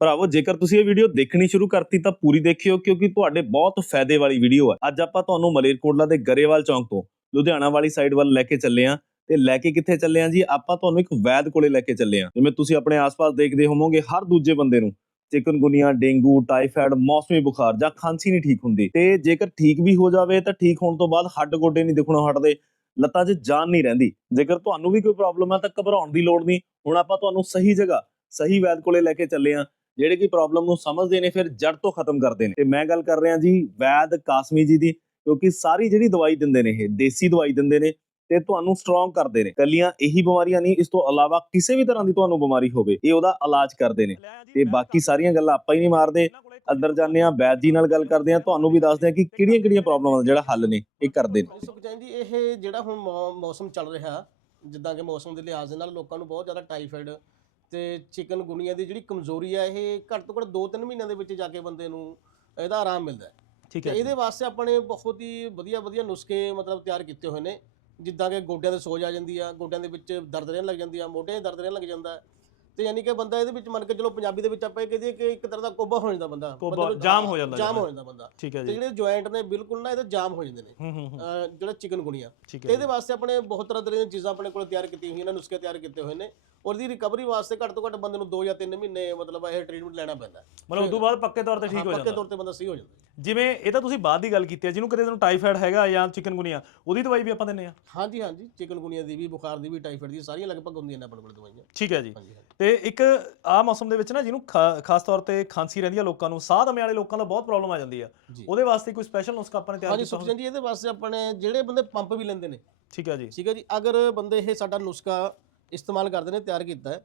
ਭਰਾਵੋ, ਜੇਕਰ ਤੁਸੀਂ ਇਹ ਵੀਡੀਓ ਦੇਖਣੀ ਸ਼ੁਰੂ ਕਰਤੀ ਤਾਂ ਪੂਰੀ ਦੇਖਿਓ, ਕਿਉਂਕਿ ਤੁਹਾਡੇ ਬਹੁਤ ਫਾਇਦੇ ਵਾਲੀ ਵੀਡੀਓ ਹੈ ਅੱਜ ਆਪਾਂ ਤੁਹਾਨੂੰ ਮਲੇਰਕੋਟਲਾ ਦੇ ਗਰੇਵਾਲ ਚੌਂਕ ਤੋਂ ਲੁਧਿਆਣਾ ਵਾਲੀ ਸਾਈਡ ਵੱਲ ਲੈ ਕੇ ਚੱਲੇ ਆਂ। ਤੇ ਲੈ ਕੇ ਕਿੱਥੇ ਚੱਲੇ ਆਂ ਜੀ? ਆਪਾਂ ਤੁਹਾਨੂੰ ਇੱਕ ਵੈਦ ਕੋਲੇ ਲੈ ਕੇ ਚੱਲੇ ਆਂ। ਜਿਵੇਂ ਤੁਸੀਂ ਆਪਣੇ ਆਸ-ਪਾਸ ਦੇਖਦੇ ਹੋਵੋਗੇ ਹਰ ਦੂਜੇ ਬੰਦੇ ਨੂੰ, ਚਿਕਨਗੁਨੀਆ, ਡੇਂਗੂ, ਟਾਈਫਾਇਡ, ਮੌਸਮੀ ਬੁਖਾਰ ਜਾਂ ਖਾਂਸੀ ਨਹੀਂ ਠੀਕ ਹੁੰਦੀ। ਤੇ ਜੇਕਰ ਠੀਕ ਵੀ ਹੋ ਜਾਵੇ ਤਾਂ ਠੀਕ ਹੋਣ ਤੋਂ ਬਾਅਦ ਹੱਡ ਗੋਡੇ ਨਹੀਂ ਦਿਖਣੋਂ ਹਟਦੇ, ਲੱਤਾਂ 'ਚ ਜਾਨ ਨਹੀਂ ਰਹਿੰਦੀ। ਜੇਕਰ ਤੁਹਾਨੂੰ ਵੀ ਕੋਈ ਪ੍ਰੋਬਲਮ ਹੈ ਤਾਂ ਘਬਰਾਉਣ ਦੀ ਲੋੜ ਨਹੀਂ। ਹੁਣ ਆਪਾਂ ਤੁਹਾਨੂੰ ਸਹੀ ਜਗ੍ਹਾ, ਸਹੀ ਵੈਦ ਕੋਲੇ ਲੈ ਕੇ ਚੱਲੇ ਆਂ। ਜਿਹੜੇ ਕਿ ਪ੍ਰੋਬਲਮ ਨੂੰ ਸਮਝਦੇ ਨੇ, ਫਿਰ ਜੜ ਤੋਂ ਖਤਮ ਕਰਦੇ ਨੇ। ਤੇ ਮੈਂ ਗੱਲ ਕਰ ਰਿਹਾ ਜੀ ਵੈਦ ਕਾਸਮੀ ਜੀ ਦੀ, ਕਿਉਂਕਿ ਸਾਰੀ ਜਿਹੜੀ ਦਵਾਈ ਦਿੰਦੇ ਨੇ ਇਹ, ਦੇਸੀ ਦਵਾਈ ਦਿੰਦੇ ਨੇ ਤੇ ਤੁਹਾਨੂੰ ਸਟਰੋਂਗ ਕਰਦੇ ਨੇ। ਕੱਲੀਆਂ ਇਹੀ ਬਿਮਾਰੀਆਂ ਨਹੀਂ, ਇਸ ਤੋਂ ਇਲਾਵਾ ਕਿਸੇ ਵੀ ਤਰ੍ਹਾਂ ਦੀ ਤੁਹਾਨੂੰ ਬਿਮਾਰੀ ਹੋਵੇ, ਇਹ ਉਹਦਾ ਇਲਾਜ ਕਰਦੇ ਨੇ। ਤੇ ਬਾਕੀ ਸਾਰੀਆਂ ਗੱਲਾਂ ਆਪਾਂ ਹੀ ਨਹੀਂ ਮਾਰਦੇ। ਅੰਦਰ ਜਾਂਦੇ ਆ ਵੈਦ ਜੀ ਨਾਲ ਗੱਲ ਕਰਦੇ ਆ ਤੁਹਾਨੂੰ ਵੀ ਦੱਸਦੇ ਆ ਕਿ ਕਿਹੜੀਆਂ ਕਿਹੜੀਆਂ ਪ੍ਰੋਬਲਮਾਂ ਦਾ ਜਿਹੜਾ ਹੱਲ ਨੇ, ਇਹ ਕਰਦੇ ਨੇ। ਸੁਖਚੈਨ ਜੀ, ਇਹ ਜਿਹੜਾ ਹੁਣ ਮੌਸਮ ਚੱਲ ਰਿਹਾ, ਜਿੱਦਾਂ ਕਿ ਮੌਸਮ ਦੇ ਲਿਹਾਜ਼ ਦੇ ਨਾਲ ਲੋਕਾਂ ਨੂੰ ਬਹੁਤ ਜ਼ਿਆਦਾ ਟਾਈਫਾਇਡ ਤੇ ਚਿਕਨ ਗੁਨੀਆ ਦੀ ਜਿਹੜੀ ਕਮਜ਼ੋਰੀ ਆ ਇਹ ਘੱਟ ਤੋਂ ਘੱਟ 2-3 ਮਹੀਨਿਆਂ ਦੇ ਵਿੱਚ ਜਾ ਕੇ ਬੰਦੇ ਨੂੰ ਇਹਦਾ ਆਰਾਮ ਮਿਲਦਾ ਹੈ। ਠੀਕ ਤੇ ਇਹਦੇ ਵਾਸਤੇ ਆਪਾਂ ਨੇ ਬਹੁਤ ਹੀ ਵਧੀਆ ਵਧੀਆ ਨੁਸਖੇ ਮਤਲਬ ਤਿਆਰ ਕੀਤੇ ਹੋਏ ਨੇ। ਜਿੱਦਾਂ ਕਿ ਗੋਡਿਆਂ ਦੇ ਸੋਜ ਆ ਜਾਂਦੀ ਆ ਗੋਡਿਆਂ ਦੇ ਵਿੱਚ ਦਰਦ ਰਹਿਣ ਲੱਗ ਜਾਂਦੀ ਆ ਮੋਢਿਆਂ 'ਚ ਦਰਦ ਰਹਿਣ ਲੱਗ ਜਾਂਦਾ ਹੈ। ਤੇ ਯਾਨੀ ਕਿ ਬੰਦਾ ਇਹਦੇ ਵਿੱਚ ਮੰਨ ਕੇ ਚਲੋ ਪੰਜਾਬੀ ਦੇ ਵਿੱਚ ਆਪਾਂ ਇਹ ਕਹਦੇ ਕਿ ਇੱਕ ਤਰ੍ਹਾਂ ਦਾ ਕੋਬਾ ਹੋ ਜਾਂਦਾ ਬੰਦਾ। ਕੋਬਾ, ਜਾਮ ਹੋ ਜਾਂਦਾ ਜਾਮ। ਹੋ ਜਾਂਦਾ ਬੰਦਾ। ਠੀਕ ਹੈ ਤੇ ਜਿਹੜੇ ਜੁਆਇੰਟ ਨੇ ਬਿਲਕੁਲ ਨਾ ਇਹਦੇ ਜਾਮ ਹੋ ਜਾਂਦੇ ਨੇ। ਹੂੰ ਹੂੰ ਹੂੰ। ਜਿਹੜਾ ਚਿਕਨ ਤੇ ਇਹਦੇ ਵਾਸਤੇ ਆਪਣੇ ਬਹੁਤ ਤਰ੍ਹਾਂ ਦੀਆਂ ਚੀਜ਼ਾਂ ਆਪਣੇ ਕੋਲ ਤਿਆਰ ਕੀਤੀਆਂ ਹੋਈਆਂ ਨੇ ਨੁਸਖੇ ਤਿਆਰ ਕੀਤੇ ਹੋਏ ਨੇ। ਔਰ ਇਹਦੀ ਰਿਕਵਰੀ ਵਾਸਤੇ ਘੱਟ ਤੋਂ ਘੱਟ ਬੰਦੇ ਨੂੰ 2 ਜਾਂ 3 ਮਹੀਨੇ ਮਤਲਬ ਇਹ ਟ੍ਰੀਟਮੈਂਟ ਲੈਣਾ ਪੈਂਦਾ ਮਤਲਬ ਉਸ ਤੋਂ ਬਾਅਦ ਪੱਕੇ ਤੌਰ ਤੇ ਠੀਕ ਹੋ ਪੱਕੇ ਜਾਂਦਾ। ਤੌਰ ਤੇ ਬੰਦਾ ਸਹੀ ਹੋ ਜਾਂਦਾ। ਜਿਵੇਂ ਇਹ ਤਾਂ ਤੁਸੀਂ ਬਾਅਦ ਦੀ ਗੱਲ ਕੀਤੀ ਹੈ ਜਿਹਨੂੰ ਕਦੇ ਤੁਹਾਨੂੰ ਟਾਈਫਾਇਡ ਹੈਗਾ ਜਾਂ ਚਿਕਨਗੁਨੀਆ ਉਹਦੀ ਦਵਾਈ ਵੀ ਆਪਾਂ ਦਿੰਨੇ ਆ ਹਾਂਜੀ ਹਾਂਜੀ ਚਿਕਨ ਗੁਨੀਆ ਦੀ ਵੀ ਬੁਖਾਰ ਦੀ ਵੀ ਟਾਈਫਾਇਡ ਦੀ ਸਾਰੀਆਂ ਲਗਭਗ ਹੁੰਦੀਆਂ ਨੇ ਆਪਣੇ ਕੋਲ ਦਵਾਈਆਂ। ਠੀਕ ਹੈ ਜੀ। ਹਾਂਜੀ ਹਾਂਜੀ। ਤੇ ਇੱਕ ਆ ਮੌਸਮ ਦੇ ਵਿੱਚ ਨਾ ਜਿਹਨੂੰ ਖਾਸ ਤੌਰ ਤੇ ਖਾਂਸੀ ਰਹਿੰਦੀ ਆ ਲੋਕਾਂ ਨੂੰ ਸਾਹ ਦਮੇ ਵਾਲੇ ਲੋਕਾਂ ਦਾ ਬਹੁਤ ਪ੍ਰੋਬਲਮ ਆ ਜਾਂਦੀ ਆ। ਉਹਦੇ ਵਾਸਤੇ ਕੋਈ ਸਪੈਸ਼ਲ ਨੁਸਖਾ ਆਪਾਂ ਨੇ ਤਿਆਰ ਹਾਂਜੀ ਕੀਤਾ ਹੋਵੇ? ਸੁਖਚੈਨ ਜੀ ਇਹਦੇ ਵਾਸਤੇ ਆਪਣੇ ਜਿਹੜੇ ਬੰਦੇ ਪੰਪ ਵੀ ਲੈਂਦੇ ਨੇ। ਠੀਕ ਹੈ ਜੀ। ਠੀਕ ਹੈ ਜੀ ਅਗਰ ਬੰਦੇ ਇਹ ਸਾਡਾ ਨੁਸਖਾ ਇਸਤੇਮਾਲ ਕਰਦੇ ਨੇ ਤਿਆਰ ਕੀਤਾ ਹੈ।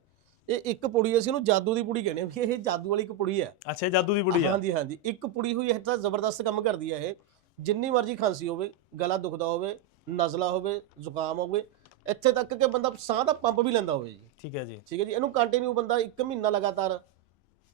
ਇਹ ਇੱਕ ਪੁੜੀ ਅਸੀਂ ਉਹਨੂੰ ਜਾਦੂ ਦੀ ਪੁੜੀ ਕਹਿੰਦੇ ਆ ਵੀ ਇਹ ਜਾਦੂ ਵਾਲੀ ਇੱਕ ਪੁੜੀ ਹੈ। ਅੱਛਾ ਇਹ ਜਾਦੂ ਦੀ ਬੁੜੀ ਆ ਹਾਂਜੀ ਹਾਂਜੀ। ਇੱਕ ਪੁੜੀ ਹੋਈ ਹੈ ਤਾਂ ਜ਼ਬਰਦਸਤ ਕੰਮ ਕਰਦੀ ਹੈ ਇਹ। ਜਿੰਨੀ ਮਰਜ਼ੀ ਖਾਂਸੀ ਹੋਵੇ ਗਲਾ ਦੁਖਦਾ ਹੋਵੇ ਨਜ਼ਲਾ ਹੋਵੇ ਜ਼ੁਕਾਮ ਹੋਵੇ ਇੱਥੇ ਤੱਕ ਕਿ ਬੰਦਾ ਸਾਹ ਦਾ ਪੰਪ ਵੀ ਲੈਂਦਾ ਹੋਵੇ ਜੀ। ਠੀਕ ਹੈ ਜੀ। ਠੀਕ ਹੈ ਜੀ ਇਹਨੂੰ ਕੰਟੀਨਿਊ ਬੰਦਾ 1 ਮਹੀਨਾ ਲਗਾਤਾਰ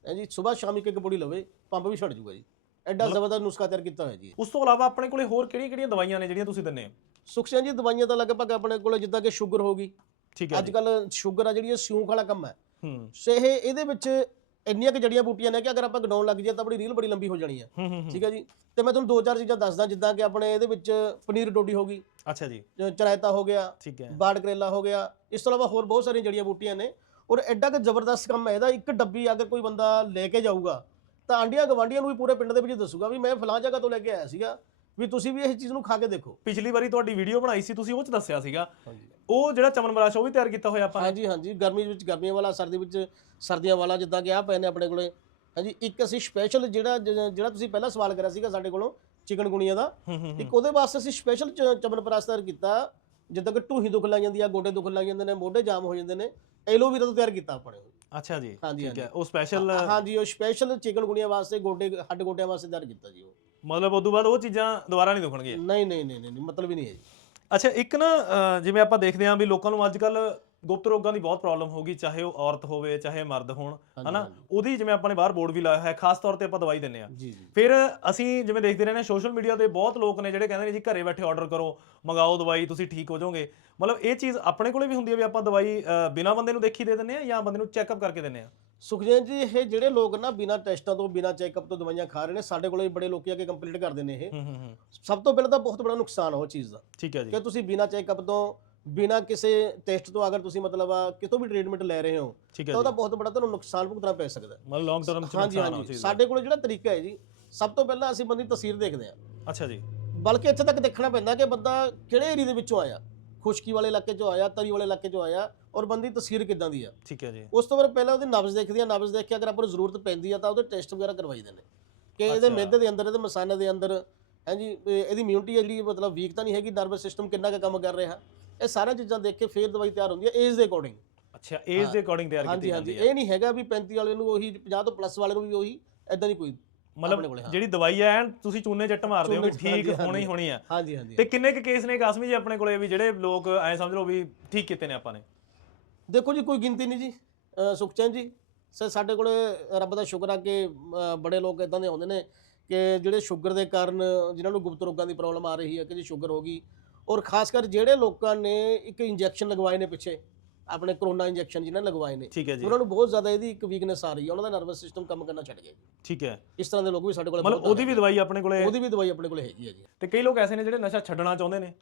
ਹੈ ਜੀ ਸਵੇਰ ਸ਼ਾਮ ਇੱਕ ਇੱਕ ਪੁੜੀ ਲਵੇ ਪੰਪ ਵੀ ਛੱਡ ਜੂਗਾ ਜੀ। ਐਡਾ ਜ਼ਬਰਦਸਤ ਨੁਸਖਾ ਤਿਆਰ ਕੀਤਾ ਹੋਇਆ ਜੀ ਉਸ ਤੋਂ ਇਲਾਵਾ ਆਪਣੇ ਕੋਲੇ ਹੋਰ ਕਿਹੜੀਆਂ ਕਿਹੜੀਆਂ ਦਵਾਈਆਂ ਨੇ ਜਿਹੜੀਆਂ ਤੁਸੀਂ ਦਿੰਨੇ ਆ ਸੁਖਚੈਨ ਜੀ ਦਵਾਈਆਂ ਤਾਂ ਲਗਭਗ ਆਪਣੇ ਕੋਲ ਜਿੱਦਾਂ ਕਿ ਸ਼ੂਗਰ ਹੋ ਗਈ। ਠੀਕ ਹੈ ਅੱਜ ਕੱਲ ਸ਼ੂਗਰ ਆ ਜਿਹੜੀ ਇਹ ਸਿਉਂਖ ਵਾਲਾ ਕੰਮ ਹੈ। ਹੂੰ। ਸੇ ਇਹ ਇਹਦੇ ਵਿੱਚ ਇੰਨੀਆਂ ਕਿ ਜੜੀਆਂ ਬੂਟੀਆਂ ਨੇ ਕਿ ਅਗਰ ਆਪਾਂ ਗਡਾਉਣ ਲੱਗ ਜਾਈਏ ਤਾਂ ਆਪਣੀ ਰੀਲ ਬੜੀ ਲੰਬੀ ਹੋ ਜਾਣੀ ਹੈ। ਠੀਕ ਹੈ ਜੀ? ਤੇ ਮੈਂ ਤੁਹਾਨੂੰ ਦੋ ਚਾਰ ਚੀਜ਼ਾਂ ਦੱਸਦਾ ਜਿੱਦਾਂ ਕਿ ਆਪਣੇ ਇਹਦੇ ਵਿੱਚ ਪਨੀਰ ਡੋਡੀ ਹੋ ਗਈ। ਅੱਛਾ ਜੀ। ਚਰਾਇਤਾ ਹੋ ਗਿਆ ਠੀਕ ਹੈ। ਬਾੜ ਕਰੇਲਾ ਹੋ ਗਿਆ। ਇਸ ਤੋਂ ਇਲਾਵਾ ਹੋਰ ਬਹੁਤ ਸਾਰੀਆਂ ਜੜੀਆਂ ਬੂਟੀਆਂ ਨੇ। ਔਰ ਐਡਾ ਕਿ ਜ਼ਬਰਦਸਤ ਕੰਮ ਹੈ ਇਹਦਾ ਇੱਕ ਡੱਬੀ ਅਗਰ ਕੋਈ ਬੰਦਾ ਲੈ ਕੇ ਜਾਊਗਾ ਤਾਂ ਆਂਡੀਆਂ ਗਵਾਂਡੀਆਂ ਨੂੰ ਵੀ ਪੂਰੇ ਪਿੰਡ ਦੇ ਵਿੱਚ ਦੱਸੂਗਾ ਵੀ ਮੈਂ ਫਲਾਂ ਜਗ੍ਹਾ ਤੋਂ ਲੈ ਕੇ ਆਇਆ ਸੀਗਾ। ਵੀ ਤੁਸੀਂ ਵੀ ਇਹ ਚੀਜ਼ ਨੂੰ ਖਾ ਕੇ ਦੇਖੋ। ਪਿਛਲੀ ਵਾਰੀ ਤੁਹਾਡੀ ਵੀਡੀਓ ਬਣਾਈ ਸੀ ਤੁਸੀਂ ਉਹ ਚ ਦੱਸਿਆ ਸੀਗਾ। ਉਹ ਜਿਹੜਾ ਚਮਨ ਬਰਾਸ਼ ਉਹ ਵੀ ਤਿਆਰ ਕੀਤਾ ਹੋਇਆ ਆਪਾਂ ਨੇ? ਹਾਂਜੀ ਹਾਂਜੀ। ਗਰਮੀ ਵਿੱਚ ਗਰਮੀਆਂ ਵਾਲਾ ਸਰਦੀ ਵਿੱਚ ਸਰਦੀਆਂ ਵਾਲਾ ਜਿੱਦਾਂ ਕਿ ਆ ਪਏ ਨੇ ਆਪਣੇ ਕੋਲੇ। ਹਾਂਜੀ ਇੱਕ ਅਸੀਂ ਸਪੈਸ਼ਲ ਜਿਹੜਾ ਜ- ਜਿਹੜਾ ਤੁਸੀਂ ਪਹਿਲਾਂ ਸਵਾਲ ਕਰਿਆ ਸੀਗਾ ਸਾਡੇ ਕੋਲੋਂ ਚਿਕਨ ਗੁਣੀਆਂ ਦਾ। ਇੱਕ ਉਹਦੇ ਵਾਸਤੇ ਅਸੀਂ ਸਪੈਸ਼ਲ ਚਮਨ ਪ੍ਰਾਸਤਰ ਕੀਤਾ। ਜਿੱਦਾਂ ਕਿ ਢੂਹੀ ਦੁਖ ਲੱਗ ਜਾਂਦੀ ਆ ਗੋਡੇ ਦੁਖ ਲੱਗ ਜਾਂਦੇ ਨੇ ਮੋਢੇ ਜਾਮ ਹੋ ਜਾਂਦੇ ਨੇ। ਐਲੋਵੀਰਾ ਤੋਂ ਤਿਆਰ ਕੀਤਾ ਆਪਣੇ ਅੱਛਾ ਜੀ ਹਾਂਜੀ, ਠੀਕ ਹੈ। ਹਾਂਜੀ। ਉਹ ਸਪੈਸ਼ਲ ਹਾਂਜੀ ਉਹ ਸਪੈਸ਼ਲ ਚਿਕਨ ਗੁਣੀਆਂ ਵਾਸਤੇ ਗੋਡੇ ਹੱਡ ਗੋਡਿਆਂ ਵਾਸਤੇ ਤਿਆਰ ਕੀਤਾ ਜੀ ਉਹ। ਮਤਲਬ ਉਸ ਤੋਂ ਬਾਅਦ ਉਹ ਚੀਜ਼ਾਂ ਦੁਬਾਰਾ ਨਹੀਂ ਦੁਖਣਗੀਆਂ? ਨਹੀਂ ਨਹੀਂ ਨਹੀਂ ਨਹੀਂ ਮਤਲਬ ਹੀ ਨਹੀਂ ਹੈ ਜੀ। ਅੱਛਾ ਇੱਕ ਨਾ ਅਹ, ਜਿਵੇਂ ਆਪਾਂ ਦੇਖਦੇ ਹਾਂ ਵੀ ਲੋਕਾਂ ਨੂੰ ਅੱਜ ਕੱਲ ਗੁਪਤ ਰੋਗਾਂ ਦੀ ਬਹੁਤ ਪ੍ਰੋਬਲਮ ਹੋ ਗਈ ਚਾਹੇ ਉਹ ਔਰਤ ਹੋਵੇ ਚਾਹੇ ਮਰਦ ਹੋਣ ਹਨਾ। ਉਹਦੀ ਜਿਵੇਂ ਆਪਾਂ ਨੇ ਬਾਹਰ ਬੋਰਡ ਵੀ ਲਾਇਆ ਹੈ ਖਾਸ ਤੌਰ ਤੇ ਆਪਾਂ ਦਵਾਈ ਦਿੰਨੇ ਆ ਫਿਰ ਅਸੀਂ ਜਿਵੇਂ ਦੇਖਦੇ ਰਹਿੰਦੇ ਹਾਂ ਸੋਸ਼ਲ ਮੀਡੀਆ ਤੇ ਬਹੁਤ ਲੋਕ ਨੇ ਜਿਹੜੇ ਕਹਿੰਦੇ ਨੇ ਜੀ ਘਰੇ ਬੈਠੇ ਆਰਡਰ ਕਰੋ ਮੰਗਾਓ ਦਵਾਈ ਤੁਸੀਂ ਠੀਕ ਹੋ ਜਾਓਗੇ। ਮਤਲਬ ਇਹ ਚੀਜ਼ ਆਪਣੇ ਕੋਲੇ ਵੀ ਹੁੰਦੀ ਹੈ ਵੀ ਆਪਾਂ ਦਵਾਈ ਬਿਨਾਂ ਬੰਦੇ ਨੂੰ ਦੇਖੀ ਦੇ ਦਿੰਨੇ ਆ ਜਾਂ ਬੰਦੇ ਨੂੰ ਚੈੱਕਅਪ ਕਰਕੇ ਦਿੰਨੇ ਆ ਸੁਖਜੈਨ ਜੀ ਇਹ ਜਿਹੜੇ ਲੋਕ ਨਾ ਬਿਨਾਂ ਟੈਸਟਾਂ ਤੋਂ ਬਿਨਾਂ ਚੈੱਕਅਪ ਤੋਂ ਦਵਾਈਆਂ ਖਾ ਰਹੇ ਨੇ ਸਾਡੇ ਕੋਲੇ ਬੜੇ ਲੋਕੀ ਆ ਕੇ ਕੰਪਲੀਟ ਕਰਦੇ ਨੇ ਇਹ। ਹੂੰ ਹੂੰ ਹੂੰ। ਸਭ ਤੋਂ ਪਹਿਲਾਂ ਤਾਂ ਬਹੁਤ ਬੜਾ ਨੁਕਸਾਨ ਉਹ ਚੀਜ਼ ਦਾ। ਠੀਕ ਹੈ ਜੀ। ਕਿ ਤੁਸੀਂ ਬਿਨਾਂ ਚੈੱਕਅਪ ਤੋਂ ਬਿਨਾਂ ਕਿਸੇ ਟੈਸਟ ਤੋਂ ਅਗਰ ਤੁਸੀਂ ਮਤਲਬ ਆ ਕਿਤੋਂ ਵੀ ਟ੍ਰੀਟਮੈਂਟ ਲੈ ਰਹੇ ਹੋ ਤਾਂ ਉਹਦਾ ਬਹੁਤ ਬੜਾ ਤੁਹਾਨੂੰ ਨੁਕਸਾਨ ਭੁਗਤਣਾ ਪੈ ਸਕਦਾ। ਮਤਲਬ ਲੌਂਗ ਟਰਮ ਚ ਹਾਂਜੀ ਹਾਂਜੀ। ਸਾਡੇ ਕੋਲ ਜਿਹੜਾ ਤਰੀਕਾ ਹੈ ਜੀ ਸਭ ਤੋਂ ਪਹਿਲਾਂ ਅਸੀਂ ਬੰਦੇ ਤਸਵੀਰ ਦੇਖਦੇ ਹਾਂ। ਅੱਛਾ ਜੀ। ਬਲਕਿ ਇੱਥੇ ਤੱਕ ਦੇਖਣਾ ਪੈਂਦਾ ਕਿ ਬੰਦਾ ਕਿਹੜੇ ਏਰੀਆ ਦੇ ਵਿੱਚੋਂ ਆਇਆ? ਖੁਸ਼ਕੀ ਵਾਲੇ ਇਲਾਕੇ ਚੋਂ ਆਇਆ ਤਰੀ ਵਾਲੇ ਇਲਾਕੇ ਚੋਂ ਆਇਆ ਔਰ ਬੰਦੇ ਤਸਵੀਰ ਕਿੱਦਾਂ ਦੀ ਆ? ਠੀਕ ਹੈ ਜੀ। ਉਸ ਤੋਂ ਬਾਅਦ ਪਹਿਲਾਂ ਉਹਦੀ ਨਬਜ਼ ਦੇਖਦੀ ਆ ਨਬਜ਼ ਦੇਖ ਕੇ ਅਗਰ ਆਪਾਂ ਨੂੰ ਜ਼ਰੂਰਤ ਪੈਂਦੀ ਆ ਤਾਂ ਉਹਦੇ ਟੈਸਟ ਵਗੈਰਾ ਕਰਵਾਈਦੇ ਨੇ। ਕਿ ਇਹਦੇ। ਮਿਹਦੇ ਦੇ ਅੰਦਰ ਇਹਦੇ ਮਸਾਨੇ ਦੇ ਅੰਦਰ ਹਾਂਜੀ ਇਹ- ਇਹਦੀ ਇਮਿਊਨਿਟੀ ਜਿਹੜੀ ਮਤਲਬ ਵੀਕ ਤਾਂ ਨਹੀਂ ਹੈਗੀ ਨਰਵਸ ਸਿਸਟਮ ਕਿੰਨਾ ਕੁ ਕੰਮ ਕਰ ਰਿਹਾ। ਇਹ ਸਾਰੀਆਂ ਚੀਜ਼ਾਂ ਦੇਖ ਕੇ ਫੇਰ ਦਵਾਈ ਤਿਆਰ ਹੁੰਦੀ ਹੈ ਏਜ ਦੇ ਅਕੋਰਡਿੰਗ ਅੱਛਾ ਏਜ ਦੇ ਅਕੋਰਡਿੰਗ ਤਿਆਰ ਕੀਤੀ ਹਾਂਜੀ ਹਾਂਜੀ। ਜਾਂਦੀ ਹੈ। ਇਹ ਨਹੀਂ ਹੈਗਾ ਵੀ 35 ਵਾਲੇ ਨੂੰ ਉਹੀ 50 ਤੋਂ ਪਲੱਸ ਵਾਲੇ ਨੂੰ ਵੀ ਉਹੀ ਐਦਾਂ ਨਹੀਂ ਕੋਈ ਆਪਣੇ ਕੋਲੇ, ਮਤਲਬ ਹਾਂ। ਜਿਹੜੀ ਦਵਾਈ ਹੈ ਐਨ ਤੁਸੀਂ ਚੂਨੇ ਚੱਟ ਮਾਰਦੇ ਹੋ ਵੀ ਚੂਨੇ ਠੀਕ ਹਾਂਜੀ, ਹੋਣੀ। ਹੋਣੀ ਆ। ਹਾਂਜੀ ਹਾਂਜੀ। ਤੇ ਕਿੰਨੇ ਕੁ ਕੇਸ ਨੇ ਕਾਸਮੀ ਜੀ ਆਪਣੇ ਕੋਲੇ ਵੀ ਜਿਹੜੇ ਲੋਕ ਐ ਸਮਝ ਲਓ ਵੀ ਠੀਕ ਕੀਤੇ ਨੇ ਆਪਾਂ ਨੇ? ਦੇਖੋ ਜੀ ਕੋਈ ਗਿਣਤੀ ਨਹੀਂ ਜੀ। ਸੁਖਚੈਨ ਜੀ ਸਰ ਸਾਡੇ ਕੋਲੇ ਰੱਬ ਦਾ ਸ਼ੁਕਰ ਆ ਕਿ ਬੜੇ ਲੋਕ ਇਦਾਂ ਦੇ ਆਉਂਦੇ ਨੇ ਕਿ ਜਿਹੜੇ ਸ਼ੂਗਰ ਦੇ ਕਾਰਨ ਜਿਨ੍ਹਾਂ ਨੂੰ ਗੁਪਤ ਰੋਗਾਂ ਦੀ ਪ੍ਰੋਬਲਮ ਆ ਰਹੀ ਹੈ ਕਿ ਜੀ ਸ਼ੂਗਰ ਹੋ ਗਈ ਔਰ ਖਾਸ ਕਰ ਜਿਹੜੇ ਲੋਕਾਂ ਨੇ ਇੱਕ ਇੰਜੈਕਸ਼ਨ ਲਗਵਾਏ ਨੇ ਪਿੱਛੇ ਆਪਣੇ ਕਰੋਨਾ ਇੰਜੈਕਸ਼ਨ ਜਿਨ੍ਹਾਂ ਨੇ ਲਗਵਾਏ ਨੇ ਠੀਕ ਹੈ ਜੀ। ਉਹਨਾਂ ਨੂੰ ਬਹੁਤ ਜ਼ਿਆਦਾ ਇਹਦੀ ਇੱਕ ਵੀਕਨੈਸ ਆ ਰਹੀ ਹੈ ਉਹਨਾਂ ਦਾ ਨਰਵਸ ਸਿਸਟਮ ਕੰਮ ਕਰਨਾ ਛੱਡ ਗਿਆ ਜੀ। ਠੀਕ ਹੈ। ਇਸ ਤਰ੍ਹਾਂ ਦੇ ਲੋਕ ਵੀ ਸਾਡੇ ਕੋਲ ਮਤਲਬ ਉਹਦੀ ਵੀ ਦਵਾਈ ਆਪਣੇ ਕੋਲੇ ਉਹਦੀ ਵੀ ਦਵਾਈ ਆਪਣੇ ਕੋਲ ਹੈਗੀ ਹੈ ਜੀ। ਤੇ ਕਈ ਲੋਕ ਐਸੇ ਨੇ ਜਿਹੜੇ ਨਸ਼ਾ ਛੱਡਣਾ ਚਾਹੁੰਦੇ ਨੇ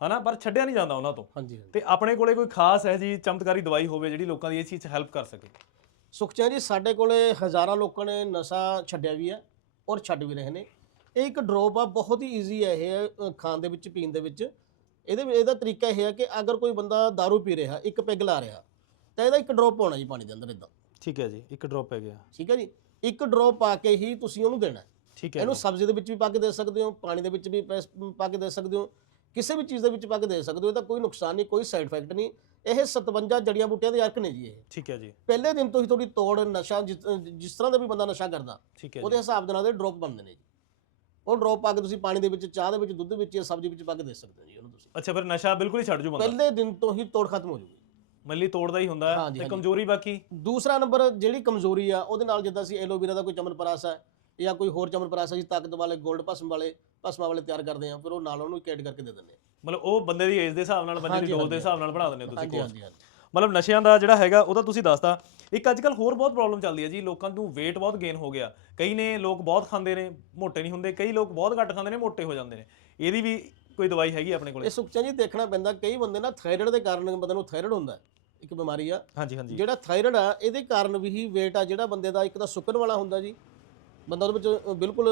ਹਨਾ ਪਰ ਛੱਡਿਆ ਨਹੀਂ ਜਾਂਦਾ ਉਹਨਾਂ ਤੋਂ। ਹਾਂਜੀ ਤੇ ਆਪਣੇ ਕੋਲੇ ਕੋਈ ਖਾਸ ਹੈ ਜੀ ਚਮਤਕਾਰੀ ਦਵਾਈ ਹੋਵੇ ਜਿਹੜੀ ਲੋਕਾਂ ਦੀ ਇਸ ਚੀਜ਼ 'ਚ ਹੈਲਪ ਕਰ ਸਕੇ। ਸੁਖਚੈਨ ਜੀ ਸਾਡੇ ਕੋਲੇ ਹਜ਼ਾਰਾਂ ਲੋਕਾਂ ਨੇ ਨਸ਼ਾ ਛੱਡਿਆ ਵੀ ਹੈ ਔਰ ਛੱਡ ਵੀ ਰਹੇ ਨੇ। ਇਹ ਇੱਕ ਡ੍ਰੌਪ ਆ ਬਹੁਤ ਹੀ ਈਜ਼ੀ ਹੈ ਇਹ ਅ, ਖਾਣ ਦੇ ਵਿੱਚ ਪੀਣ ਦੇ ਵਿੱਚ। ਇਹਦੇ ਇਹਦਾ ਤਰੀਕਾ ਇਹ ਹੈ ਕਿ ਅਗਰ ਕੋਈ ਬੰਦਾ दारू ਪੀ ਰਿਹਾ ਇੱਕ ਪੈਗ ਲਾ ਰਿਹਾ ਤਾਂ ਇਹਦਾ ਇੱਕ ਡ੍ਰੌਪ ਪਾਉਣਾ ਜੀ ਪਾਣੀ ਦੇ ਅੰਦਰ ਇਦਾਂ ਠੀਕ ਹੈ ਜੀ ਇੱਕ ਡ੍ਰੌਪ ਪੈ ਗਿਆ ਠੀਕ ਹੈ ਜੀ? ਇੱਕ ਡ੍ਰੌਪ ਪਾ ਕੇ ਹੀ ਤੁਸੀਂ ਉਹਨੂੰ ਦੇਣਾ। ਹੈ। ਠੀਕ ਹੈ ਇਹਨੂੰ ਸਬਜ਼ੀ ਦੇ ਵਿੱਚ ਵੀ ਪਾ ਕੇ ਦੇ ਸਕਦੇ ਹੋ ਪਾਣੀ ਦੇ ਵਿੱਚ ਵੀ ਪੈ- ਪਾ ਕੇ ਦੇ ਸਕਦੇ ਹੋ ਕਿਸੇ ਵੀ ਚੀਜ਼ ਦੇ ਵਿੱਚ ਪਾ ਕੇ ਦੇ ਸਕਦੇ ਹੋ ਇਹਦਾ ਕੋਈ ਨੁਕਸਾਨ ਨਹੀਂ ਕੋਈ ਸਾਈਡ ਇਫੈਕਟ ਨਹੀਂ। ਇਹ 57 ਜੜੀਆਂ ਬੂਟੀਆਂ ਦੇ ਅਰਕ ਨੇ ਜੀ ਇਹ। ਠੀਕ ਹੈ ਜੀ। ਪਹਿਲੇ ਦਿਨ ਤੋਂ ਹੀ ਤੁਹਾਡੀ ਤੋੜ ਨਸ਼ਾ ਜਿਸ ਜਿਸ ਤਰ੍ਹਾਂ ਦਾ ਵੀ ਬੰਦਾ ਨਸ਼ਾ ਕਰਦਾ ਠੀਕ ਹੈ ਉਹਦੇ ਹਿਸਾਬ ਦੇ ਨਾਲ ਦੇ ਡ੍ਰੌਪ ਬਣਦੇ ਨੇ ਜੀ। ਉਹ ਡ੍ਰੌਪ ਪਾ ਕੇ ਤੁਸੀਂ ਪਾਣੀ ਦੇ ਵਿੱਚ ਚਾਹ ਦੇ ਵਿੱਚ ਦੁੱਧ ਵਿੱਚ ਜਾਂ ਸਬਜ਼ੀ ਵਿੱਚ ਪਾ ਕੇ ਦੇ ਸਕਦੇ ਹੋ ਜੀ ਉਹਨੂੰ ਤੁਸੀਂ। ਅੱਛਾ ਫਿਰ ਨਸ਼ਾ ਬਿਲਕੁਲ ਹੀ ਛੱਡ ਜੂ ਬੰਦਾ। ਪਹਿਲੇ ਦਿਨ ਤੋਂ ਹੀ ਤੋੜ ਖਤਮ ਹੋ ਜੂਗੀ। ਮੱਲੀ ਤੋੜਦਾ ਹੀ ਹੁੰਦਾ ਹੈ ਹਾਂਜੀ, ਤੇ ਹਾਂਜੀ। ਕਮਜ਼ੋਰੀ ਬਾਕੀ? ਦੂਸਰਾ ਨੰਬਰ ਜਿਹੜੀ ਕਮਜ਼ੋਰੀ ਆ ਉਹਦੇ ਨਾਲ ਜਿੱਦਾਂ ਅਸੀਂ ਐਲੋਵੇਰਾ ਦਾ ਕੋਈ ਚਮਨਪ੍ਰਾਸ ਹੈ ਜਾਂ ਕੋਈ ਹੋਰ ਚਮਨਪ੍ਰਾਸ ਹੈ ਜੀ ਤਾਕਤ ਵਾਲੇ 골ਡ ਭਸਮ ਵਾਲੇ ਭਸਮਾਂ ਵਾਲੇ ਤਿਆਰ ਕਰਦੇ ਆ ਫਿਰ ਉਹ ਨਾਲ ਉਹਨੂੰ ਕੈਡ ਕਰਕੇ ਦੇ ਦਿੰਦੇ ਮਤਲਬ ਉਹ ਬੰਦੇ ਦੀ ਏਜ ਦੇ ਹਿਸਾਬ ਨਾਲ ਬੰਦੇ ਦੀ ਹਾਂਜੀ, ਡੋਜ਼ ਦੇ ਹਾਂਜੀ। ਹਿਸਾਬ ਨਾਲ ਬਣਾ ਦਿੰਦੇ ਹੋ ਤੁਸੀਂ ਹਾਂਜੀ ਕੋਰਸ ਹਾਂਜੀ ਹਾਂਜੀ। ਮਤਲਬ ਨਸ਼ਿਆਂ ਦਾ ਜਿਹੜਾ ਹੈਗਾ ਉਹਦਾ ਤੁਸੀਂ ਦੱਸਤਾ। ਇੱਕ ਅੱਜ ਕੱਲ ਹੋਰ ਬਹੁਤ ਪ੍ਰੋਬਲਮ ਚੱਲਦੀ ਹੈ ਜੀ ਲੋਕਾਂ ਨੂੰ weight ਬਹੁਤ ਗੇਨ ਹੋ ਗਿਆ। ਕਈ ਨੇ ਲੋਕ ਬਹੁਤ ਖਾਂਦੇ ਨੇ ਮੋਟੇ ਨਹੀਂ ਹੁੰਦੇ। ਕਈ ਲੋਕ ਬਹੁਤ ਘੱਟ ਖਾਂਦੇ ਨੇ ਮੋਟੇ ਹੋ ਜਾਂਦੇ ਨੇ। ਇਹਦੀ ਵੀ ਕੋਈ ਦਵਾਈ ਹੈਗੀ ਆਪਣੇ ਕੋਲੇ? ਇਹ ਸੁਖਚੈਨ ਜੀ ਦੇਖਣਾ ਪੈਂਦਾ ਕਈ ਬੰਦੇ ਨਾ ਥਾਇਰਾਇਡ ਦੇ ਕਾਰਨ ਬੰਦੇ ਨੂੰ ਥਾਇਰਾਇਡ ਹੁੰਦਾ ਹੈ। ਇੱਕ ਬਿਮਾਰੀ ਆ। ਹਾਂਜੀ ਹਾਂਜੀ। ਜਿਹੜਾ ਥਾਇਰਾਇਡ ਆ ਇਹਦੇ ਕਾਰਨ ਵੀ ਹੀ weight ਆ ਜਿਹੜਾ ਬੰਦੇ ਦਾ ਇੱਕ ਤਾਂ ਸੁੱਕਣ ਵਾਲਾ ਹੁੰਦਾ ਜੀ। ਬੰਦਾ ਉਹਦੇ ਵਿੱਚ ਬਿਲਕੁਲ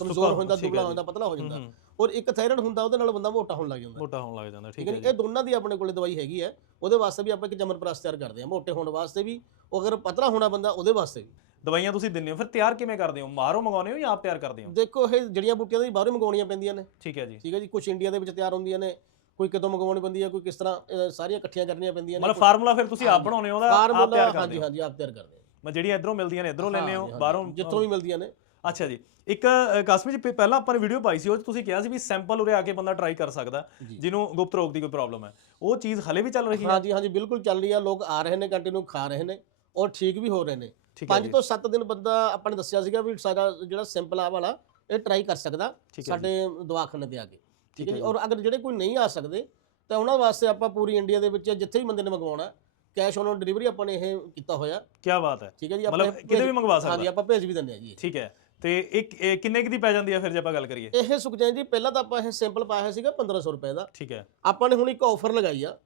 ਕਮਜ਼ੋਰ ਹੋ ਜਾਂਦਾ ਦੁਬਲਾ। ਹੋ ਜਾਂਦਾ ਪਤਲਾ ਹੋ ਜਾਂਦਾ। ਔਰ ਇੱਕ ਥਾਇਰਾਇਡ ਹੁੰਦਾ ਉਹਦੇ ਨਾਲ ਬੰਦਾ ਮੋਟਾ ਹੋਣ ਲੱਗ ਜਾਂਦਾ। ਮੋਟਾ ਹੋਣ ਲੱਗ ਜਾਂਦਾ ਠੀਕ ਹੈ ਇਹ ਦੋਨਾਂ ਦੀ ਆਪਣੇ ਕੋਲੇ ਦਵਾਈ ਹੈਗੀ ਹੈ। ਉਹਦੇ ਵਾਸਤੇ ਵੀ ਆਪਾਂ ਇੱਕ ਚਮਨਪ੍ਰਾਸ ਤਿਆਰ ਕਰਦੇ ਹਾਂ। ਮੋਟੇ ਹੋਣ ਵਾਸਤੇ ਵੀ ਉਹ ਅਗਰ ਪਤਲਾ ਹੋਣਾ ਬੰਦਾ ਉਹਦੇ ਵਾਸਤੇ ਵੀ। ਦਵਾਈਆਂ ਤੁਸੀਂ ਦਿੰਦੇ ਹੋ ਫਿਰ ਤਿਆਰ ਕਿਵੇਂ ਕਰਦੇ ਹੋ? ਬਾਹਰੋਂ ਮੰਗਾਉਂਦੇ ਹੋ ਜਾਂ ਆਪ ਤਿਆਰ ਕਰਦੇ ਹੋ? ਦੇਖੋ ਇਹ ਜੜੀਆਂ ਬੂਟੀਆਂ ਦੀ ਬਾਹਰੋਂ ਮੰਗਾਉਣੀਆਂ ਪੈਂਦੀਆਂ ਨੇ। ਠੀਕ ਹੈ ਜੀ। ਠੀਕ ਹੈ ਜੀ? ਕੁਝ ਇੰਡੀਆ ਦੇ ਵਿੱਚ ਤਿਆਰ ਹੁੰਦੀਆਂ ਨੇ ਕੋਈ ਕਿਤੋਂ ਮੰਗਵਾਉਣੀ ਪੈਂਦੀ ਹੈ ਕੋਈ ਕਿਸ ਤਰ੍ਹਾਂ ਸਾਰੀਆਂ ਇਕੱਠੀਆਂ ਕਰਨੀਆਂ ਪੈਂਦੀਆਂ ਮਤਲਬ ਫਾਰਮੂਲਾ ਫਿਰ ਤੁਸੀਂ ਆਪ ਬਣਾਉਂਦੇ ਹੋ ਉਹਦਾ ਆਪ ਤਿਆਰ ਕਰਦੇ ਹਾਂਜੀ ਹੋ? ਹਾਂਜੀ ਆਪ ਤਿਆਰ ਕਰਦੇ ਮੈਂ ਜਿਹੜੀਆਂ ਇਧਰੋਂ ਮਿਲਦੀਆਂ ਨੇ ਇਧਰੋਂ ਲੈਂਦੇ ਹੋ। ਬਾਹਰੋਂ? ਜਿੱਥੋਂ ਵੀ ਮਿਲਦੀਆਂ ਨੇ। ਅੱਛਾ ਜੀ। ਇੱਕ ਕਾਸਮੀ ਜੀ ਪਹਿਲਾਂ ਆਪਾਂ ਨੇ ਵੀਡੀਓ ਪਾਈ ਸੀ ਉਹ ਤੁਸੀਂ ਕਿਹਾ ਸੀ ਵੀ ਸੈਂਪਲ ਉਰੇ ਆ ਕੇ ਬੰਦਾ ਟਰਾਈ ਕਰ ਸਕਦਾ। ਜਿਹਨੂੰ ਗੁਪਤ ਰੋਗ ਦੀ ਕੋਈ ਪ੍ਰੋਬਲਮ ਹੈ। ਉਹ ਚੀਜ਼ ਹਲੇ ਵੀ ਚੱਲ ਰਹੀ ਹੈ? ਹਾਂਜੀ ਹਾਂਜੀ ਬਿਲਕੁਲ ਚੱਲ ਰਹੀ ਆ। ਲੋਕ ਆ ਰਹੇ ਨੇ ਕੰਟੀਨਿਊ ਖਾ ਰਹੇ ਨੇ ਔਰ ਠੀਕ ਵੀ ਹੋ ਰਹੇ ਨੇ। ਹੈ 5 ਤੋਂ 7 ਦਿਨ ਬੰਦਾ ਆਪਾਂ ਨੇ ਦੱਸਿਆ ਸੀਗਾ ਵੀ ਸਾਡਾ ਜਿਹੜਾ ਸਿੰਪਲ ਆ ਵਾਲਾ ਇਹ ਟਰਾਈ ਕਰ ਸਕਦਾ ਹੈ ਸਾਡੇ ਦਵਾਖਾਨੇ ਤੇ ਆ ਕੇ। ਠੀਕ ਹੈ ਹੈ ਜੀ? ਔਰ ਅਗਰ ਜਿਹੜੇ ਕੋਈ ਨਹੀਂ ਆ ਸਕਦੇ ਤਾਂ ਉਹਨਾਂ ਵਾਸਤੇ ਆਪਾਂ ਪੂਰੀ ਇੰਡੀਆ ਦੇ ਵਿੱਚ ਜਿੱਥੇ ਵੀ ਬੰਦੇ ਨੇ ਮੰਗਵਾਉਣਾ ਕੈਸ਼ ਔਨ ਡਿਲੀਵਰੀ ਆਪਾਂ ਨੇ ਇਹ ਕੀਤਾ ਹੋਇਆ। ਕੀ ਬਾਤ ਹੈ। ਠੀਕ ਹੈ ਜੀ ਮਤਲਬ ਭੇਜ- ਕਿਤੇ ਵੀ ਮੰਗਵਾ ਹਾਂਜੀ ਸਕਦਾ ਆਪਾਂ ਭੇਜ ਵੀ ਦਿੰਦੇ ਆ ਜੀ। ਠੀਕ ਹੈ। ਤੇ ਇੱਕ ਇਹ ਕਿੰਨੇ ਕੁ ਦੀ ਪੈ ਜਾਂਦੀ ਹੈ ਫਿਰ ਜੇ ਆਪਾਂ ਗੱਲ ਕਰੀਏ? ਇਹ ਸੁਖਜੈਨ ਜੀ ਪਹਿਲਾਂ ਤਾਂ ਆਪਾਂ ਇਹ ਸਿੰਪਲ ਪਾਇਆ ਸੀਗਾ 1500 ਰੁਪਏ ਦਾ। ਠੀਕ ਹੈ। ਆਪਾਂ ਨੇ ਹੁਣ ਇੱਕ ਆਫਰ ਲਗਾਈ ਆ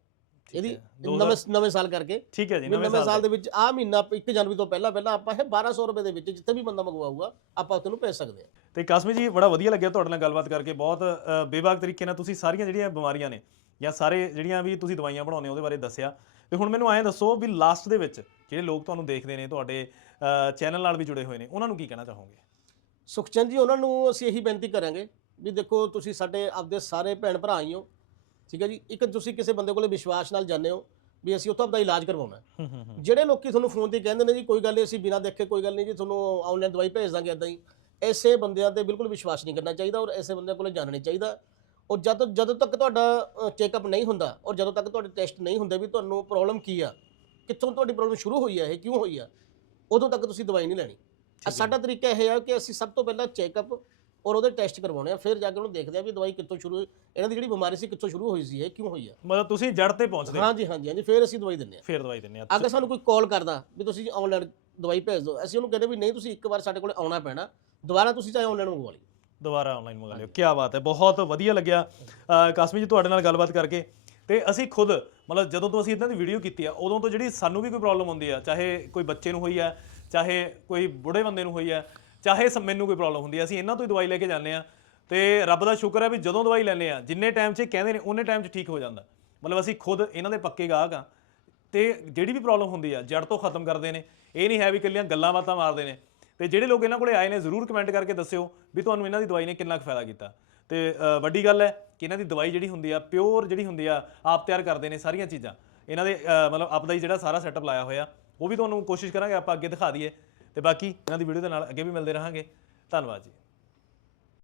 ਠੀਕ ਇਹਦੀ ਹੈ। ਦੋ ਨਵੇਂ ਨਵੇਂ ਸਾਲ ਕਰਕੇ। ਠੀਕ ਹੈ ਜੀ ਵੀ ਨਵੇਂ ਸਾਲ ਦੇ ਵਿੱਚ ਆ ਮਹੀਨਾ 1 ਜਨਵਰੀ ਤੋਂ ਪਹਿਲਾਂ ਪਹਿਲਾਂ ਆਪਾਂ ਇਹ 1200 ਰੁਪਏ ਦੇ ਵਿੱਚ ਜਿੱਥੇ ਵੀ ਬੰਦਾ ਮੰਗਵਾਊਗਾ ਆਪਾਂ ਉਸ ਨੂੰ ਭੇਜ ਸਕਦੇ ਹਾਂ ਤੇ ਕਾਸਮੀ ਜੀ ਬੜਾ ਵਧੀਆ ਲੱਗਿਆ ਤੁਹਾਡੇ ਨਾਲ ਗੱਲਬਾਤ ਕਰਕੇ। ਬਹੁਤ ਅ, ਬੇਬਾਕ ਤਰੀਕੇ ਨਾਲ ਤੁਸੀਂ ਸਾਰੀਆਂ ਜਿਹੜੀਆਂ ਬਿਮਾਰੀਆਂ ਨੇ ਜਾਂ ਸਾਰੇ ਜਿਹੜੀਆਂ ਵੀ ਤੁਸੀਂ ਦਵਾਈਆਂ ਬਣਾਉਂਦੇ ਹੋ ਉਹਦੇ ਬਾਰੇ ਦੱਸਿਆ। ਤੇ ਹੁਣ ਮੈਨੂੰ ਐਂ ਦੱਸੋ ਵੀ ਲਾਸਟ ਦੇ ਵਿੱਚ ਜਿਹੜੇ ਲੋਕ ਤੁਹਾਨੂੰ ਦੇਖਦੇ ਨੇ ਤੁਹਾਡੇ ਚੈਨਲ ਨਾਲ ਵੀ ਜੁੜੇ ਹੋਏ ਨੇ ਉਹਨਾਂ ਨੂੰ ਕੀ ਕਹਿਣਾ ਚਾਹੋਗੇ? ਸੁਖਚੰਦ ਜੀ ਉਹਨਾਂ ਨੂੰ ਅਸੀਂ ਇਹੀ ਬੇਨਤੀ ਕਰਾਂਗੇ ਵੀ ਦੇਖੋ ਤੁਸੀਂ ਸਾਡੇ ਆਪਦੇ ਸਾਰੇ ਭੈਣ ਭਰਾ ਹੀ ਹੋ ਠੀਕ ਹੈ ਜੀ? ਇੱਕ ਤੁਸੀਂ ਕਿਸੇ ਬੰਦੇ ਕੋਲੇ ਵਿਸ਼ਵਾਸ ਨਾਲ ਜਾਂਦੇ ਹੋ ਵੀ ਅਸੀਂ ਉੱਥੋਂ ਆਪਦਾ ਇਲਾਜ ਕਰਵਾਉਣਾ ਜਿਹੜੇ ਲੋਕੀ ਤੁਹਾਨੂੰ ਫੋਨ ਤੇ ਕਹਿੰਦੇ ਨੇ ਜੀ ਕੋਈ ਗੱਲ ਨਹੀਂ ਅਸੀਂ ਬਿਨਾਂ ਦੇਖੇ ਕੋਈ ਗੱਲ ਨਹੀਂ ਜੀ ਤੁਹਾਨੂੰ ਆਨਲਾਈਨ ਦਵਾਈ ਭੇਜ ਦਾਂਗੇ ਇਦਾਂ ਹੀ। ਐਸੇ ਬੰਦਿਆਂ ਤੇ ਬਿਲਕੁਲ ਵਿਸ਼ਵਾਸ ਨਹੀਂ ਕਰਨਾ ਚਾਹੀਦਾ ਔਰ ਐਸੇ ਬੰਦਿਆਂ ਕੋਲੇ ਜਾਣਾ ਨਹੀਂ ਚਾਹੀਦਾ। ਔਰ ਜਦ ਜਦੋਂ ਤੱਕ ਤੁਹਾਡਾ ਚੈੱਕਅਪ ਨਹੀਂ ਹੁੰਦਾ ਔਰ ਜਦੋਂ ਤੱਕ ਤੁਹਾਡੇ ਟੈਸਟ ਨਹੀਂ ਹੁੰਦੇ ਵੀ ਤੁਹਾਨੂੰ ਪ੍ਰੋਬਲਮ ਕੀ ਆ ਕਿੱਥੋਂ ਤੁਹਾਡੀ ਪ੍ਰੋਬਲਮ ਸ਼ੁਰੂ ਹੋਈ ਆ ਇਹ ਕਿਉਂ ਹੋਈ ਆ ਉਦੋਂ ਤੱਕ ਤੁਸੀਂ ਦਵਾਈ ਨਹੀਂ ਲੈਣੀ। ਸਾਡਾ ਤਰੀਕਾ ਇਹ ਹੈ ਕਿ ਅਸੀਂ ਸਭ ਤੋਂ ਪਹਿਲਾਂ ਚੈੱਕਅਪ ਔਰ ਉਹਦੇ ਟੈਸਟ ਕਰਵਾਉਣੇ ਆ ਫਿਰ ਜਾ ਕੇ ਉਹਨੂੰ ਦੇਖਦੇ ਆ ਵੀ ਦਵਾਈ ਕਿੱਥੋਂ ਸ਼ੁਰੂ ਇਹਨਾਂ ਦੀ ਜਿਹੜੀ ਬਿਮਾਰੀ ਸੀ ਕਿੱਥੋਂ ਸ਼ੁਰੂ ਹੋਈ ਸੀ ਇਹ ਕਿਉਂ ਹੋਈ ਆ। ਮਤਲਬ ਤੁਸੀਂ ਜੜ ਤੇ ਪਹੁੰਚਦੇ ਹੋ, ਹਾਂਜੀ ਹਾਂਜੀ ਹਾਂਜੀ ਫਿਰ ਅਸੀਂ ਦਵਾਈ ਦਿੰਦੇ ਆ। ਫਿਰ ਦਵਾਈ ਦਿੰਦੇ ਆ ਅਗਰ ਸਾਨੂੰ ਕੋਈ ਕਾਲ ਕਰਦਾ ਵੀ ਤੁਸੀਂ ਆਨਲਾਈਨ ਦਵਾਈ ਭੇਜ ਦਿਓ ਅਸੀਂ ਉਹਨੂੰ ਕਹਿੰਦੇ ਵੀ ਨਹੀਂ ਤੁਸੀਂ ਇੱਕ ਵਾਰ ਸਾਡੇ ਕੋਲ ਆਉਣਾ ਪੈਣਾ ਦੁਬਾਰਾ ਤੁਸੀਂ ਚਾਹੇ ਆਨਲਾਈਨ ਮੰਗਵਾ ਲਈ ਦੁਬਾਰਾ ਆਨਲਾਈਨ ਮੰਗਾ ਲਿਓ। ਕੀ ਬਾਤ ਹੈ ਬਹੁਤ ਵਧੀਆ ਲੱਗਿਆ। ਕਾਸਮੀ ਜੀ ਤੁਹਾਡੇ ਨਾਲ ਗੱਲਬਾਤ ਕਰਕੇ। ਤੇ ਅਸੀਂ ਖੁਦ ਮਤਲਬ ਜਦੋਂ ਤੋਂ ਅਸੀਂ ਇਦਾਂ ਦੀ ਵੀਡੀਓ ਕੀਤੀ ਆ ਉਦੋਂ ਤੋਂ ਜਿਹੜੀ ਸਾਨੂੰ ਵੀ ਕੋਈ ਪ੍ਰੋਬਲਮ ਹੁੰਦੀ ਆ ਚਾਹੇ ਕੋਈ ਬੱਚੇ ਨੂੰ ਹੋਈ ਆ ਚਾਹੇ ਕੋਈ ਬੁੱਢੇ ਬੰਦੇ ਨੂੰ ਹੋਈ ਆ ਚਾਹੇ ਸ- ਮੈਨੂੰ ਕੋਈ ਪ੍ਰੋਬਲਮ ਹੁੰਦੀ ਆ ਅਸੀਂ ਇਹਨਾਂ ਤੋਂ ਹੀ ਦਵਾਈ ਲੈ ਕੇ ਜਾਂਦੇ ਆ। ਤੇ ਰੱਬ ਦਾ ਸ਼ੁਕਰ ਹੈ ਵੀ ਜਦੋਂ ਦਵਾਈ ਲੈਂਦੇ ਆ ਜਿੰਨੇ ਟਾਈਮ 'ਚ ਇਹ ਕਹਿੰਦੇ ਨੇ ਉਹਨੇ ਟਾਈਮ 'ਚ ਠੀਕ ਹੋ ਜਾਂਦਾ। ਮਤਲਬ ਅਸੀਂ ਖੁਦ ਇਹਨਾਂ ਦੇ ਪੱਕੇ ਗਾਹਕ ਆ। ਤੇ ਜਿਹੜੀ ਵੀ ਪ੍ਰੋਬਲਮ ਹੁੰਦੀ ਆ ਜੜ ਤੋਂ ਖਤਮ ਕਰਦੇ ਨੇ। ਇਹ ਨਹੀਂ ਹੈ ਵੀ ਇਕੱਲੀਆਂ ਗੱਲਾਂ ਬਾਤਾਂ ਮਾਰਦੇ ਨੇ। ਤੇ ਜਿਹੜੇ ਲੋਕ ਇਹਨਾਂ ਕੋਲੇ ਆਏ ਨੇ, ਜ਼ਰੂਰ ਕਮੈਂਟ ਕਰਕੇ ਦੱਸਿਓ ਵੀ ਤੁਹਾਨੂੰ ਇਹਨਾਂ ਦੀ ਦਵਾਈ ਨੇ ਕਿੰਨਾ ਕੁ ਫਾਇਦਾ ਕੀਤਾ। ਤੇ ਵੱਡੀ ਗੱਲ ਹੈ ਕਿ ਇਹਨਾਂ ਦੀ ਦਵਾਈ ਜਿਹੜੀ ਹੁੰਦੀ ਆ ਪਿਓਰ ਜਿਹੜੀ ਹੁੰਦੀ ਆ, ਆਪ ਤਿਆਰ ਕਰਦੇ ਨੇ ਸਾਰੀਆਂ ਚੀਜ਼ਾਂ। ਇਹਨਾਂ ਦੇ ਮਤਲਬ ਆਪਦਾ ਹੀ ਜਿਹੜਾ ਸਾਰਾ ਸੈਟਅਪ ਲਾਇਆ ਹੋਇਆ, ਉਹ ਵੀ ਤੁਹਾਨੂੰ ਕੋਸ਼ਿਸ਼ ਕਰਾਂਗੇ ਆਪਾਂ ਅੱਗੇ ਦਿਖਾ ਦਈਏ। ਤੇ ਬਾਕੀ ਇਹਨਾਂ ਦੀ ਵੀਡੀਓ ਦੇ ਨਾਲ ਅੱਗੇ ਵੀ ਮਿਲਦੇ ਰਹਾਂਗੇ। ਧੰਨਵਾਦ ਜੀ।